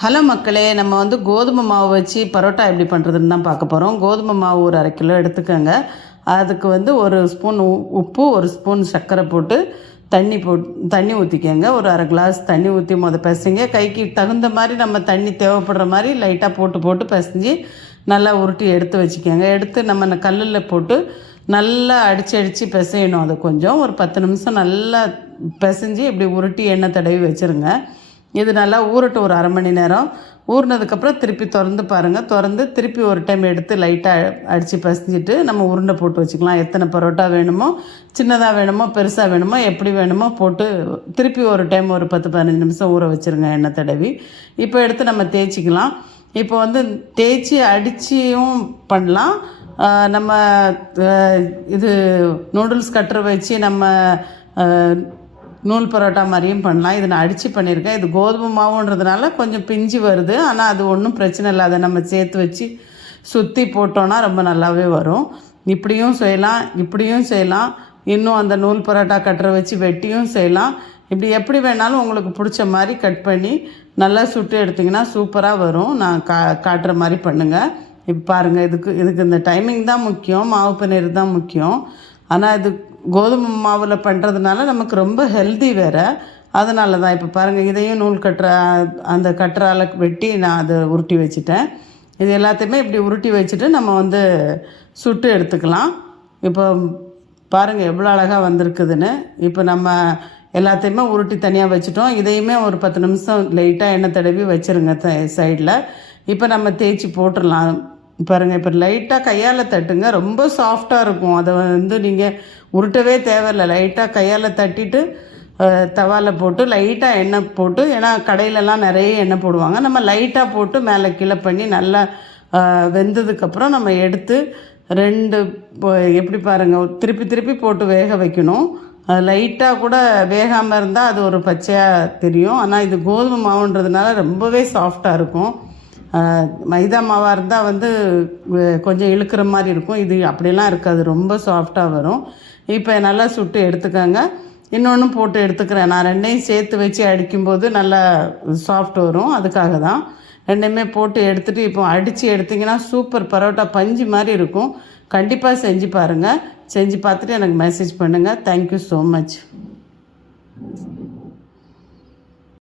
Hello மக்களே, நம்ம கோதுமை மாவு வச்சு பரோட்டா எப்படி பண்ணுறதுன்னு தான் பார்க்க போகிறோம். கோதுமை மாவு ஒரு 1/2 கிலோ எடுத்துக்கோங்க. அதுக்கு ஒரு ஸ்பூன் உப்பு, ஒரு ஸ்பூன் சர்க்கரை போட்டு தண்ணி ஊற்றிக்கோங்க. ஒரு 1/2 கிளாஸ் தண்ணி ஊற்றி பிசைங்க. கைக்கு தகுந்த மாதிரி நம்ம தண்ணி தேவைப்படுற மாதிரி லைட்டாக போட்டு பிசைஞ்சு நல்லா உருட்டி எடுத்து வச்சுக்கோங்க. எடுத்து நம்ம கல்லில் போட்டு நல்லா அடித்து பிசையணும். அதை கொஞ்சம் ஒரு 10 நிமிஷம் நல்லா பிசைஞ்சு இப்படி உருட்டி எண்ணெய் தடவி வச்சுருங்க. இது நல்லா ஊறட்டும் ஒரு 1/2 மணி நேரம். ஊறினதுக்கப்புறம் திருப்பி திறந்து பாருங்கள். திறந்து திருப்பி ஒரு டைம் எடுத்து லைட்டாக அடித்து பசஞ்சிட்டு நம்ம உருண்டை போட்டு வச்சுக்கலாம். எத்தனை பரோட்டா வேணுமோ, சின்னதாக வேணுமோ, பெருசாக வேணுமோ, எப்படி வேணுமோ போட்டு திருப்பி ஒரு டைம் ஒரு 10-15 நிமிஷம் ஊற வச்சுருங்க எண்ணெய் தடவி. இப்போ எடுத்து நம்ம தேய்ச்சிக்கலாம். இப்போ தேய்ச்சி அடிச்சியும் பண்ணலாம். நம்ம இது நூடுல்ஸ் கட்டரை வச்சு நம்ம நூல் பரோட்டா மாதிரியும் பண்ணலாம். இது நான் அடித்து பண்ணியிருக்கேன். இது கோதுமை மாவுன்றதுனால கொஞ்சம் பிஞ்சு வருது. ஆனால் அது ஒன்றும் பிரச்சனை இல்லை. அதை நம்ம சேர்த்து வச்சு சுற்றி போட்டோன்னா ரொம்ப நல்லாவே வரும். இப்படியும் செய்யலாம், இப்படியும் செய்யலாம். இன்னும் அந்த நூல் பரோட்டா கட்டரை வச்சு வெட்டியும் செய்யலாம். இப்படி எப்படி வேணாலும் உங்களுக்கு பிடிச்ச மாதிரி கட் பண்ணி நல்லா சுட்டு எடுத்திங்கன்னா சூப்பராக வரும். நான் காட்டுற மாதிரி பண்ணுங்கள். இப்போ பாருங்கள், இதுக்கு இந்த டைமிங் தான் முக்கியம், மாவு பன்னீர் தான் முக்கியம். ஆனால் இது கோதுமை மாவில் பண்ணுறதுனால நமக்கு ரொம்ப ஹெல்தி வேறு. அதனால தான் இப்போ பாருங்கள், இதையும் நூல் அந்த கட்டரால் வெட்டி நான் அதை உருட்டி வச்சுட்டேன். இது எல்லாத்தையுமே இப்படி உருட்டி வச்சுட்டு நம்ம சுட்டு எடுத்துக்கலாம். இப்போ பாருங்கள் எவ்வளோ அழகாக வந்திருக்குதுன்னு. இப்போ நம்ம எல்லாத்தையுமே உருட்டி தனியாக வச்சுட்டோம். இதையுமே ஒரு 10 நிமிஷம் லைட்டாக எண்ணெய் தடவி வச்சுருங்க சைடில். இப்போ நம்ம தேய்ச்சி போட்டுடலாம். பாருங்கள், இப்போ லைட்டாக கையால் தட்டுங்க. ரொம்ப சாஃப்டாக இருக்கும். அதை நீங்கள் உருட்டவே தேவையில்லை. லைட்டாக கையால் தட்டிட்டு தவாவில் போட்டு லைட்டாக எண்ணெய் போட்டு, ஏன்னா கடையிலலாம் நிறைய எண்ணெய் போடுவாங்க. நம்ம லைட்டாக போட்டு மேலே கீழே பண்ணி நல்லா வெந்ததுக்கப்புறம் நம்ம எடுத்து எப்படி பாருங்கள், திருப்பி போட்டு வேக வைக்கணும். லைட்டாக கூட வேகாமல் இருந்தால் அது ஒரு பச்சையாக தெரியும். ஆனால் இது கோதுமை மாவுன்றதுனால ரொம்பவே சாஃப்டாக இருக்கும். மைதா மாவாக இருந்தால் கொஞ்சம் இழுக்கிற மாதிரி இருக்கும். இது அப்படிலாம் இருக்காது, ரொம்ப சாஃப்டாக வரும். இப்போ நல்லா சுட்டு எடுத்துக்கோங்க. இன்னொன்று போட்டு எடுத்துக்கிறேன். நான் ரெண்டையும் சேர்த்து வச்சு அடிக்கும்போது நல்லா சாஃப்ட் வரும். அதுக்காக தான் ரெண்டையுமே போட்டு எடுத்துகிட்டு இப்போ அடித்து எடுத்திங்கன்னா சூப்பர் பரோட்டா பஞ்சு மாதிரி இருக்கும். கண்டிப்பாக செஞ்சு பாருங்கள். செஞ்சு பார்த்துட்டு எனக்கு மெசேஜ் பண்ணுங்கள். Thank you so much.